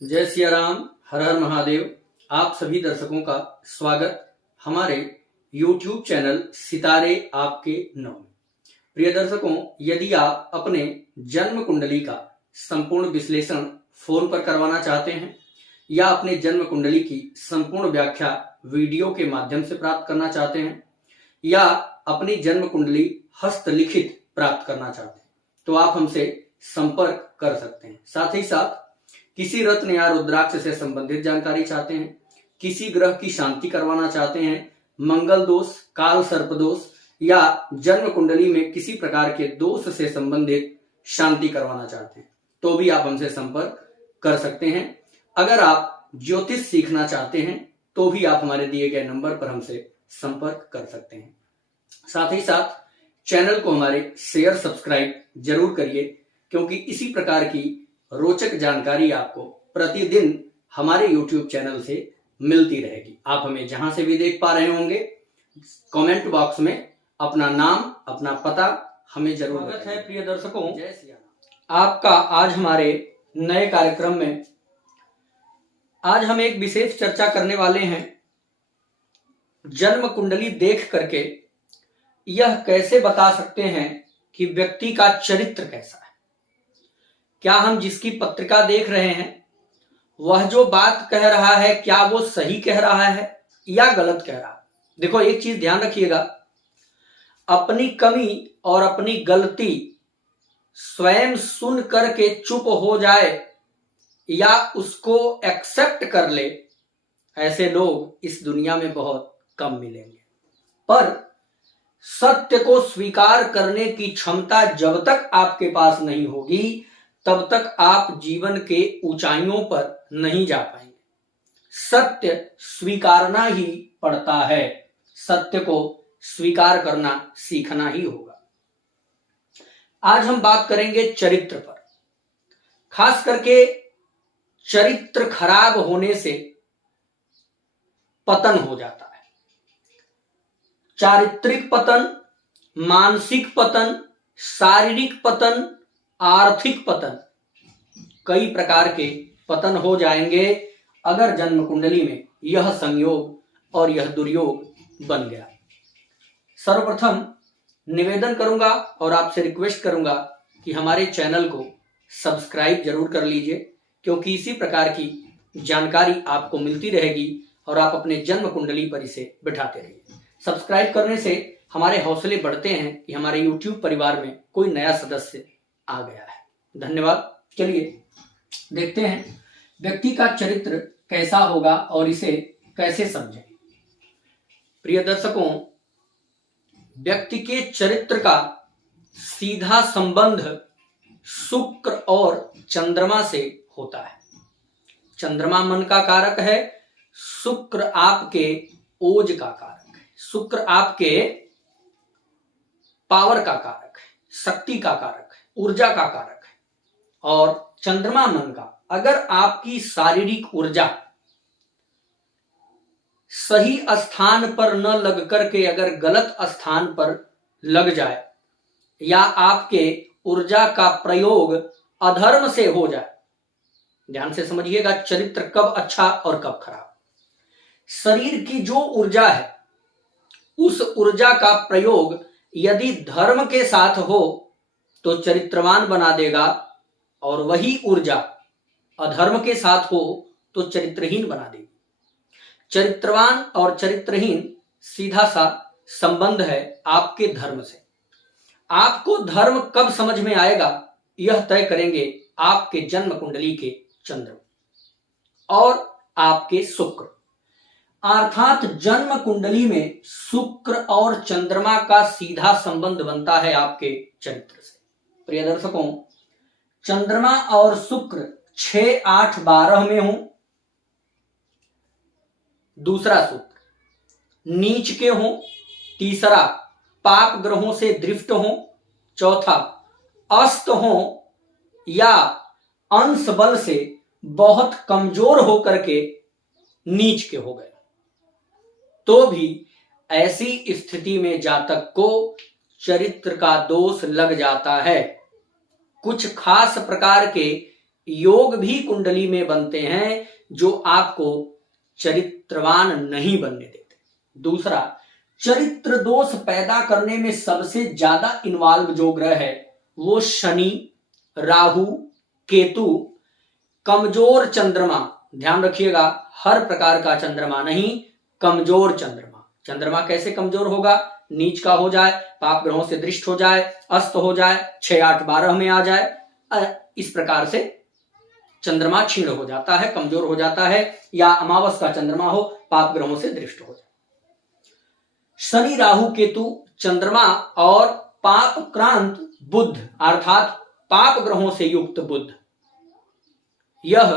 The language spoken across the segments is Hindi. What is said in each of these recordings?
जय सिया राम, हर हर महादेव। आप सभी दर्शकों का स्वागत हमारे YouTube चैनल सितारे आपके नाम में। प्रिय दर्शकों, यदि आप अपने जन्म कुंडली का संपूर्ण विश्लेषण फोन पर करवाना चाहते हैं या अपने जन्म कुंडली की संपूर्ण व्याख्या वीडियो के माध्यम से प्राप्त करना चाहते हैं या अपनी जन्म कुंडली हस्तलिखित प्राप्त करना चाहते हैं तो आप हमसे संपर्क कर सकते हैं। साथ ही साथ किसी रत्न या रुद्राक्ष से संबंधित जानकारी चाहते हैं, किसी ग्रह की शांति करवाना चाहते हैं, मंगल दोष, काल सर्प दोष या जन्म कुंडली में किसी प्रकार के दोष से संबंधित शांति करवाना चाहते हैं तो भी आप हमसे संपर्क कर सकते हैं। अगर आप ज्योतिष सीखना चाहते हैं तो भी आप हमारे दिए गए नंबर पर हमसे संपर्क कर सकते हैं। साथ ही साथ चैनल को हमारे शेयर सब्सक्राइब जरूर करिए, क्योंकि इसी प्रकार की रोचक जानकारी आपको प्रतिदिन हमारे YouTube चैनल से मिलती रहेगी। आप हमें जहां से भी देख पा रहे होंगे, कमेंट बॉक्स में अपना नाम, अपना पता हमें जरूर स्वागत है। प्रिय दर्शकों, जय सिया राम। आपका आज हमारे नए कार्यक्रम में आज हम एक विशेष चर्चा करने वाले हैं। जन्म कुंडली देख करके यह कैसे बता सकते हैं कि व्यक्ति का चरित्र कैसा है। क्या हम जिसकी पत्रिका देख रहे हैं वह जो बात कह रहा है, क्या वो सही कह रहा है या गलत कह रहा है। देखो, एक चीज ध्यान रखिएगा, अपनी कमी और अपनी गलती स्वयं सुन करके चुप हो जाए या उसको एक्सेप्ट कर ले, ऐसे लोग इस दुनिया में बहुत कम मिलेंगे। पर सत्य को स्वीकार करने की क्षमता जब तक आपके पास नहीं होगी तब तक आप जीवन के ऊंचाइयों पर नहीं जा पाएंगे। सत्य स्वीकारना ही पड़ता है, सत्य को स्वीकार करना सीखना ही होगा। आज हम बात करेंगे चरित्र पर। खास करके चरित्र खराब होने से पतन हो जाता है। चारित्रिक पतन, मानसिक पतन, शारीरिक पतन, आर्थिक पतन, कई प्रकार के पतन हो जाएंगे अगर जन्म कुंडली में यह संयोग और यह दुर्योग बन गया। सर्वप्रथम निवेदन करूंगा और आपसे रिक्वेस्ट करूंगा कि हमारे चैनल को सब्सक्राइब जरूर कर लीजिए, क्योंकि इसी प्रकार की जानकारी आपको मिलती रहेगी और आप अपने जन्म कुंडली पर इसे बिठाते रहिए। सब्सक्राइब करने से हमारे हौसले बढ़ते हैं कि हमारे YouTube परिवार में कोई नया सदस्य आ गया है। धन्यवाद। चलिए देखते हैं व्यक्ति का चरित्र कैसा होगा और इसे कैसे समझें। प्रिय दर्शकों, व्यक्ति के चरित्र का सीधा संबंध शुक्र और चंद्रमा से होता है। चंद्रमा मन का कारक है, शुक्र आपके ओज का कारक है, शुक्र आपके पावर का कारक है, शक्ति का कारक है, ऊर्जा का कारक है। और चंद्रमा मन का, अगर आपकी शारीरिक ऊर्जा सही स्थान पर न लग करके अगर गलत स्थान पर लग जाए या आपके ऊर्जा का प्रयोग अधर्म से हो जाए, ध्यान से समझिएगा चरित्र कब अच्छा और कब खराब। शरीर की जो ऊर्जा है उस ऊर्जा का प्रयोग यदि धर्म के साथ हो तो चरित्रवान बना देगा, और वही ऊर्जा अधर्म के साथ हो तो चरित्रहीन बना देगी। चरित्रवान और चरित्रहीन सीधा सा संबंध है आपके धर्म से। आपको धर्म कब समझ में आएगा यह तय करेंगे आपके जन्म कुंडली के चंद्र और आपके शुक्र। अर्थात जन्म कुंडली में शुक्र और चंद्रमा का सीधा संबंध बनता है आपके चरित्र से। प्रिय दर्शकों, चंद्रमा और शुक्र 6, 8, 12 में हो, दूसरा सूत्र नीच के हो, तीसरा पाप ग्रहों से दृष्ट हो, चौथा अस्त हो या अंश बल से बहुत कमजोर होकर के नीच के हो गए, तो भी ऐसी स्थिति में जातक को चरित्र का दोष लग जाता है। कुछ खास प्रकार के योग भी कुंडली में बनते हैं जो आपको चरित्रवान नहीं बनने देते। दूसरा, चरित्र दोष पैदा करने में सबसे ज्यादा इन्वॉल्व जो ग्रह है वो शनि, राहु, केतु, कमजोर चंद्रमा। ध्यान रखिएगा, हर प्रकार का चंद्रमा नहीं, कमजोर चंद्रमा। चंद्रमा कैसे कमजोर होगा? नीच का हो जाए, पाप ग्रहों से दृष्ट हो जाए, अस्त हो जाए, 6, 8, 12 में आ जाए, इस प्रकार से चंद्रमा क्षीण हो जाता है, कमजोर हो जाता है, या अमावस का चंद्रमा हो, पाप ग्रहों से दृष्ट हो जाए। शनि, राहु, केतु, चंद्रमा और पाप क्रांत बुध अर्थात पाप ग्रहों से युक्त बुध, यह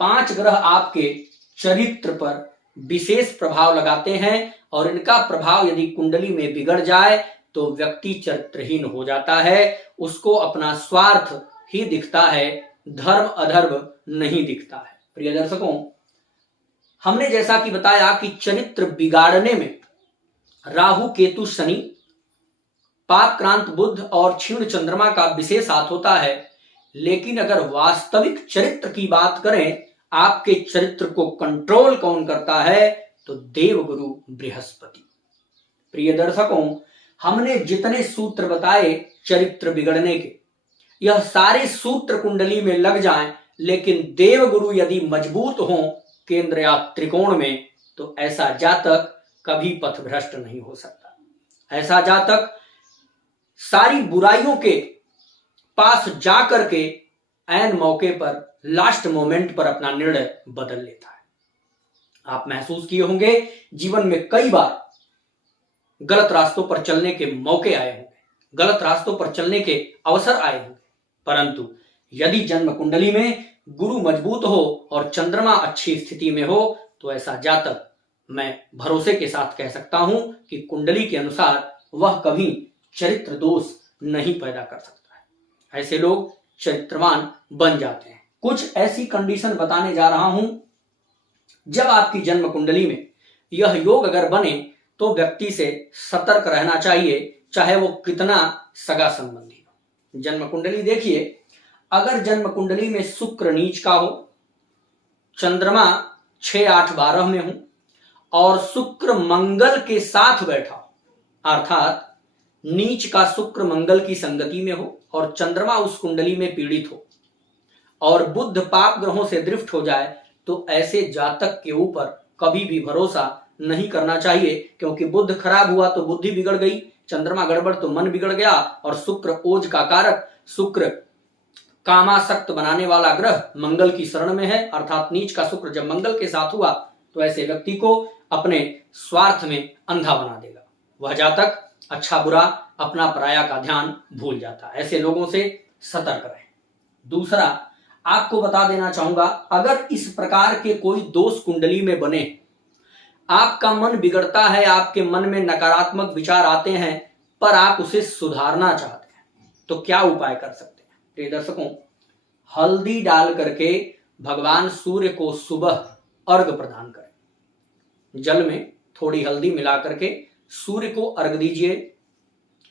5 ग्रह आपके चरित्र पर विशेष प्रभाव लगाते हैं और इनका प्रभाव यदि कुंडली में बिगड़ जाए तो व्यक्ति चरित्रहीन हो जाता है, उसको अपना स्वार्थ ही दिखता है, धर्म अधर्म नहीं दिखता है। प्रिय दर्शकों, हमने जैसा कि बताया कि चरित्र बिगाड़ने में राहु, केतु, शनि, पाप क्रांत बुध और क्षीण चंद्रमा का विशेष हाथ होता है, लेकिन अगर वास्तविक चरित्र की बात करें, आपके चरित्र को कंट्रोल कौन करता है? तो देवगुरु बृहस्पति। प्रिय दर्शकों, हमने जितने सूत्र बताए चरित्र बिगड़ने के, यह सारे सूत्र कुंडली में लग जाएं, लेकिन देवगुरु यदि मजबूत हो केंद्र या त्रिकोण में, तो ऐसा जातक कभी पथभ्रष्ट नहीं हो सकता। ऐसा जातक सारी बुराइयों के पास जाकर के ऐन मौके पर, लास्ट मोमेंट पर अपना निर्णय बदल लेता है। आप महसूस किए होंगे जीवन में कई बार गलत रास्तों पर चलने के मौके आए होंगे, गलत रास्तों पर चलने के अवसर आए होंगे, परंतु यदि जन्म कुंडली में गुरु मजबूत हो और चंद्रमा अच्छी स्थिति में हो, तो ऐसा जातक मैं भरोसे के साथ कह सकता हूं कि कुंडली के अनुसार वह कभी चरित्र दोष नहीं पैदा कर सकता है। ऐसे लोग चरित्रवान बन जाते हैं। कुछ ऐसी कंडीशन बताने जा रहा हूं, जब आपकी जन्म कुंडली में यह योग अगर बने तो व्यक्ति से सतर्क रहना चाहिए, चाहे वो कितना सगा संबंधी हो। जन्म कुंडली देखिए, अगर जन्म कुंडली में शुक्र नीच का हो, चंद्रमा 6, 8, 12 में हो और शुक्र मंगल के साथ बैठा हो, अर्थात नीच का शुक्र मंगल की संगति में हो और चंद्रमा उस कुंडली में पीड़ित हो और बुध पाप ग्रहों से दृष्ट हो जाए, तो ऐसे जातक के ऊपर कभी भी भरोसा नहीं करना चाहिए, क्योंकि बुध खराब हुआ तो बुद्धि बिगड़ गई, चंद्रमा गड़बड़ तो मन बिगड़ गया, और शुक्र ओज का कारक, शुक्र कामासक्त बनाने वाला ग्रह मंगल की शरण में है, अर्थात नीच का शुक्र जब मंगल के साथ हुआ तो ऐसे व्यक्ति को अपने स्वार्थ में अंधा बना देगा। वह जातक अच्छा बुरा, अपना पराया का ध्यान भूल जाता है। ऐसे लोगों से सतर्क रहें। दूसरा, आपको बता देना चाहूंगा, अगर इस प्रकार के कोई दोष कुंडली में बने, आपका मन बिगड़ता है, आपके मन में नकारात्मक विचार आते हैं, पर आप उसे सुधारना चाहते हैं, तो क्या उपाय कर सकते हैं? प्रिय दर्शकों, हल्दी डाल करके भगवान सूर्य को सुबह अर्घ प्रदान करें। जल में थोड़ी हल्दी मिला करके सूर्य को अर्घ दीजिए,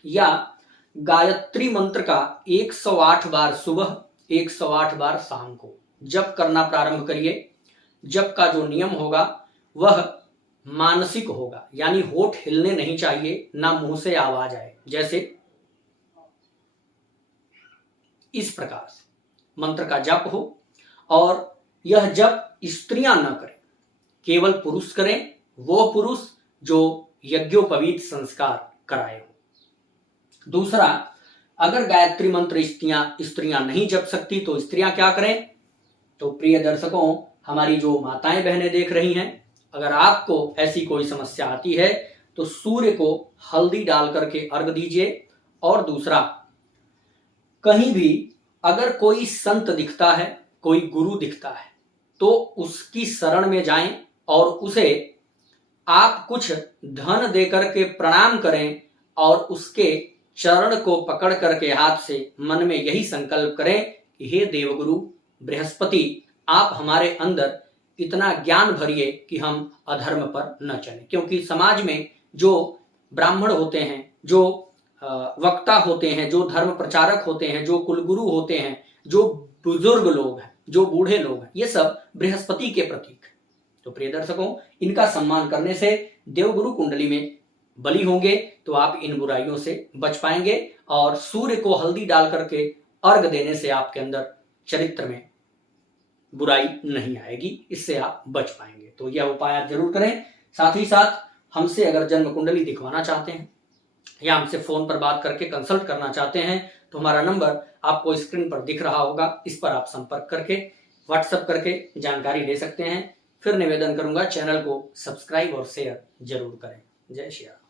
या गायत्री मंत्र का 108 बार सुबह, 108 बार शाम को जप करना प्रारंभ करिए। जप का जो नियम होगा वह मानसिक होगा, यानी होठ हिलने नहीं चाहिए, ना मुंह से आवाज आए, जैसे इस प्रकार से मंत्र का जप हो। और यह जप स्त्रियां न करें, केवल पुरुष करें, वो पुरुष जो यज्ञोपवीत संस्कार कराए हो। दूसरा, अगर गायत्री मंत्र स्त्रियां नहीं जप सकती तो स्त्रियां क्या करें? तो प्रिय दर्शकों, हमारी जो माताएं बहनें देख रही हैं, अगर आपको ऐसी कोई समस्या आती है तो सूर्य को हल्दी डाल करके अर्घ दीजिए। और दूसरा, कहीं भी अगर कोई संत दिखता है, कोई गुरु दिखता है, तो उसकी शरण में जाएं और उसे आप कुछ धन देकर के प्रणाम करें और उसके चरण को पकड़ करके हाथ से मन में यही संकल्प करें कि हे देवगुरु बृहस्पति, आप हमारे अंदर इतना ज्ञान भरिए कि हम अधर्म पर न चलें। क्योंकि समाज में जो ब्राह्मण होते हैं, जो वक्ता होते हैं, जो धर्म प्रचारक होते हैं, जो कुलगुरु होते हैं, जो बुजुर्ग लोग हैं, जो बूढ़े लोग हैं, ये सब बृहस्पति के प्रतीक। तो प्रिय दर्शकों, इनका सम्मान करने से देवगुरु कुंडली में बली होंगे तो आप इन बुराइयों से बच पाएंगे और सूर्य को हल्दी डाल करके अर्घ देने से आपके अंदर चरित्र में बुराई नहीं आएगी, इससे आप बच पाएंगे। तो यह उपाय आप जरूर करें। साथ ही साथ हमसे अगर जन्म कुंडली दिखवाना चाहते हैं या हमसे फोन पर बात करके कंसल्ट करना चाहते हैं तो हमारा नंबर आपको स्क्रीन पर दिख रहा होगा, इस पर आप संपर्क करके व्हाट्सएप करके जानकारी ले सकते हैं। फिर निवेदन करूंगा, चैनल को सब्सक्राइब और शेयर जरूर करें। जय श्री राम।